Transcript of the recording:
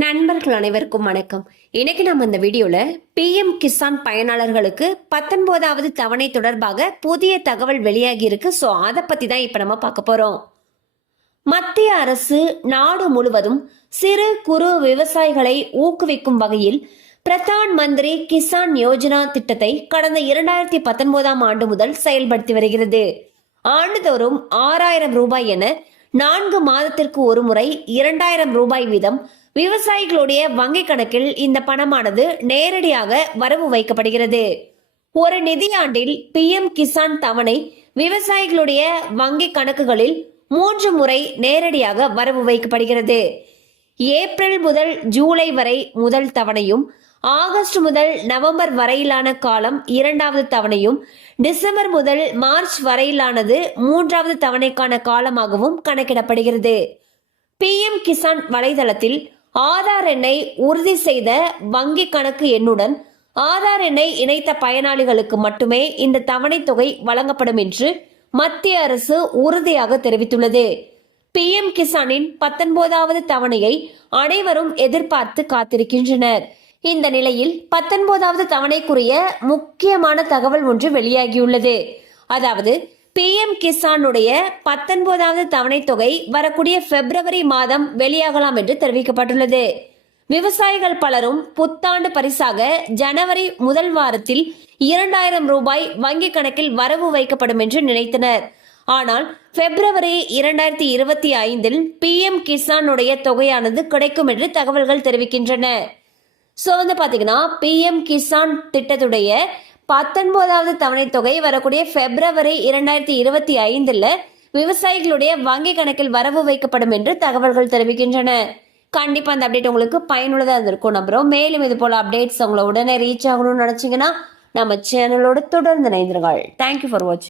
நண்பர்கள் அனைவருக்கும் வணக்கம். இன்னைக்கு நம்ம இந்த வீடியோல PM கிசான் பயனாளர்களுக்கு 19வது தவணை தொடர்பாக புதிய தகவல் வெளியாகி இருக்கு. சோ அதை பத்தி தான் இப்ப நம்ம பார்க்க போறோம். மத்திய அரசு நாடு முழுவதும் சிறு குறு விவசாயிகளை ஊக்குவிக்கும் வகையில் பிரதான் மந்திரி கிசான் யோஜனா திட்டத்தை கடந்த 2019ஆம் ஆண்டு முதல் செயல்படுத்தி வருகிறது. ஆண்டுதோறும் 6000 ரூபாய் என 4 மாதத்திற்கு ஒரு முறை 2000 ரூபாய் வீதம் விவசாயிகளுடைய வங்கி கணக்கில் இந்த பணமானது நேரடியாக வரவு வைக்கப்படுகிறது. ஒரு நிதியாண்டில் PM கிசான் தவணை விவசாயிகளுடைய வங்கி கணக்குகளில் 3 முறை நேரடியாக வரவு வைக்கப்படுகிறது. ஏப்ரல் முதல் ஜூலை வரை முதல் தவணையும், ஆகஸ்ட் முதல் நவம்பர் வரையிலான காலம் 2வது தவணையும், டிசம்பர் முதல் மார்ச் வரையிலானது 3வது தவணைக்கான காலமாகவும் கணக்கிடப்படுகிறது. PM கிசான் வலைதளத்தில் ஆதார் எண்ணை உறுதி செய்த வங்கி கணக்கு எண்ணுடன் ஆதார் எண்ணை இணைத்த பயனாளிகளுக்கு மட்டுமே இந்த தவணை தொகை வழங்கப்படும் என்று மத்திய அரசு உறுதியாக தெரிவித்துள்ளது. PM கிசானின் 19வது தவணையை அனைவரும் எதிர்பார்த்து காத்திருக்கின்றனர். இந்த நிலையில் 19வது தவணைக்குரிய முக்கியமான தகவல் ஒன்று வெளியாகியுள்ளது. அதாவது PM கிசானுடைய 19வது தவணை தொகை வரக்கூடிய பிப்ரவரி மாதம் வெளியாகலாம் என்று தெரிவிக்கப்பட்டுள்ளது. விவசாயிகள் பலரும் புத்தாண்டு பரிசாக ஜனவரி முதல் வாரத்தில் 2000 ரூபாய் வங்கி கணக்கில் வரவு வைக்கப்படும் என்று நினைத்தனர். ஆனால் பிப்ரவரி 2025இல் PM கிசானுடைய தொகையானது கிடைக்கும் என்று தகவல்கள் தெரிவிக்கின்றன. சோ பாத்தீங்கன்னா PM கிசான் திட்டத்துடைய 19வது தவணை தொகை வரக்கூடிய பிப்ரவரி 2025 விவசாயிகளுடைய வங்கி கணக்கில் வரவு வைக்கப்படும் என்று தகவல்கள் தெரிவிக்கின்றன. கண்டிப்பா அந்த அப்டேட் உங்களுக்கு பயனுள்ளதா இருந்திருக்கும் நம்புறோம். மேலும் இது போல அப்டேட்ஸ் உங்களை உடனே ரீச் ஆகணும்னு நினைச்சீங்கன்னா நம்ம சேனலோட தொடர்ந்து இணைந்திருங்கள். தேங்க்யூ ஃபார் வாட்சிங்.